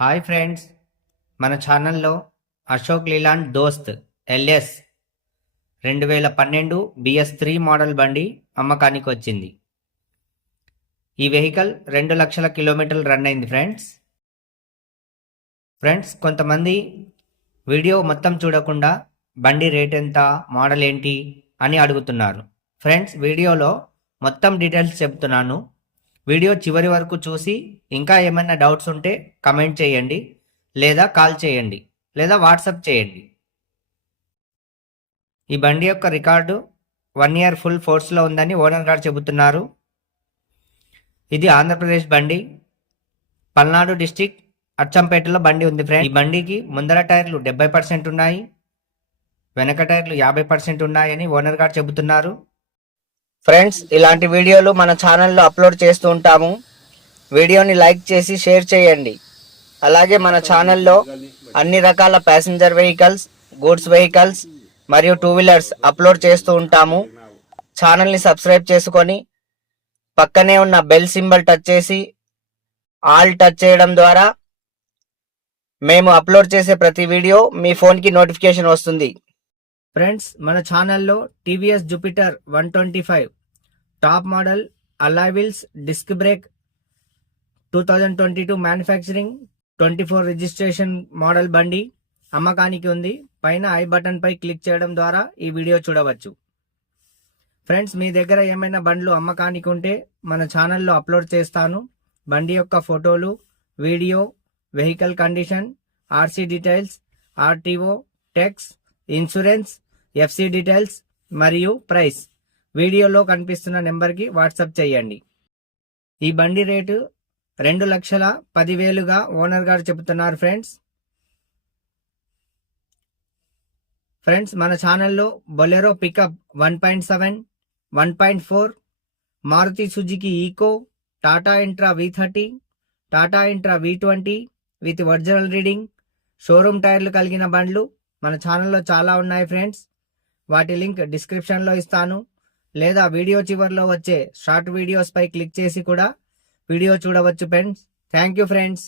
Hi friends, మన ఛానల్లో Ashok Leyland దోస్త్ ఎల్ఎస్ 2012 BS3 మోడల్ బండి అమ్మకానికి వచ్చింది. ఈ వెహికల్ 2 లక్షల కిలోమీటర్లు రన్ అయింది. ఫ్రెండ్స్ కొంతమంది వీడియో మొత్తం చూడకుండా బండి రేట్ ఎంత, మోడల్ ఏంటి అని అడుగుతున్నారు. ఫ్రెండ్స్ వీడియోలో మొత్తం డీటెయిల్స్ చెప్తున్నాను. వీడియో చివరి వరకు చూసి ఇంకా ఏమైనా డౌట్స్ ఉంటే కమెంట్ చేయండి, లేదా కాల్ చేయండి, లేదా వాట్సాప్ చేయండి. ఈ బండి యొక్క రికార్డు 1 ఇయర్ ఫుల్ ఫోర్స్లో ఉందని ఓనర్ గారు చెబుతున్నారు. ఇది ఆంధ్రప్రదేశ్ బండి, పల్నాడు డిస్టిక్ అచ్చంపేటలో బండి ఉంది. ఫ్రెండ్స్ ఈ బండికి ముందర టైర్లు 70% ఉన్నాయి, వెనక టైర్లు 50% ఉన్నాయని ఓనర్ గారు చెబుతున్నారు. ఫ్రెండ్స్ ఇలాంటి వీడియోలు మన ఛానల్లో అప్లోడ్ చేస్తూ ఉంటాము. వీడియోని లైక్ చేసి షేర్ చేయండి. అలాగే మన ఛానల్లో అన్ని రకాల ప్యాసింజర్ వెహికల్స్, గూడ్స్ వెహికల్స్ మరియు 2 వీలర్స్ అప్లోడ్ చేస్తూ ఉంటాము. ఛానల్ని సబ్స్క్రైబ్ చేసుకొని పక్కనే ఉన్న బెల్ సింబల్ టచ్ చేసి ఆల్ టచ్ చేయడం ద్వారా మేము అప్లోడ్ చేసే ప్రతి వీడియో మీ ఫోన్కి నోటిఫికేషన్ వస్తుంది. ఫ్రెండ్స్ మన ఛానల్లో TVS Jupiter 125 top model alloy wheels disc brake 2022 manufacturing 24 registration model బండి అమ్మకానికి ఉంది. పైన ఐ బటన్ పై క్లిక్ చేయడం ద్వారా ఈ వీడియో చూడవచ్చు. ఫ్రెండ్స్ మీ దగ్గర ఏమైనా బండ్లు అమ్మకానికి ఉంటే మన ఛానల్లో అప్లోడ్ చేస్తాను. బండి యొక్క ఫోటోలు, video, vehicle condition, RC details, RTO, tax, insurance, FC details మరియు ప్రైస్ వీడియోలో కనిపిస్తున్న నెంబర్కి వాట్సాప్ చేయండి. ఈ బండి రేటు 2,10,000గా ఓనర్ గారు చెబుతున్నారు. ఫ్రెండ్స్ మన ఛానల్లో Bolero pickup 1.7, 1.4, Maruti Suzuki Eeco, Tata Intra V30, Tata Intra V20 with original reading, showroom టైర్లు కలిగిన బండ్లు మన ఛానల్లో చాలా ఉన్నాయి. ఫ్రెండ్స్ వాటి లింక్ డిస్క్రిప్షన్లో ఇస్తాను, లేదా వీడియో చివర్లో వచ్చే షార్ట్ వీడియోస్ పై క్లిక్ చేసి కూడా వీడియో చూడవచ్చు. Friends thank you friends.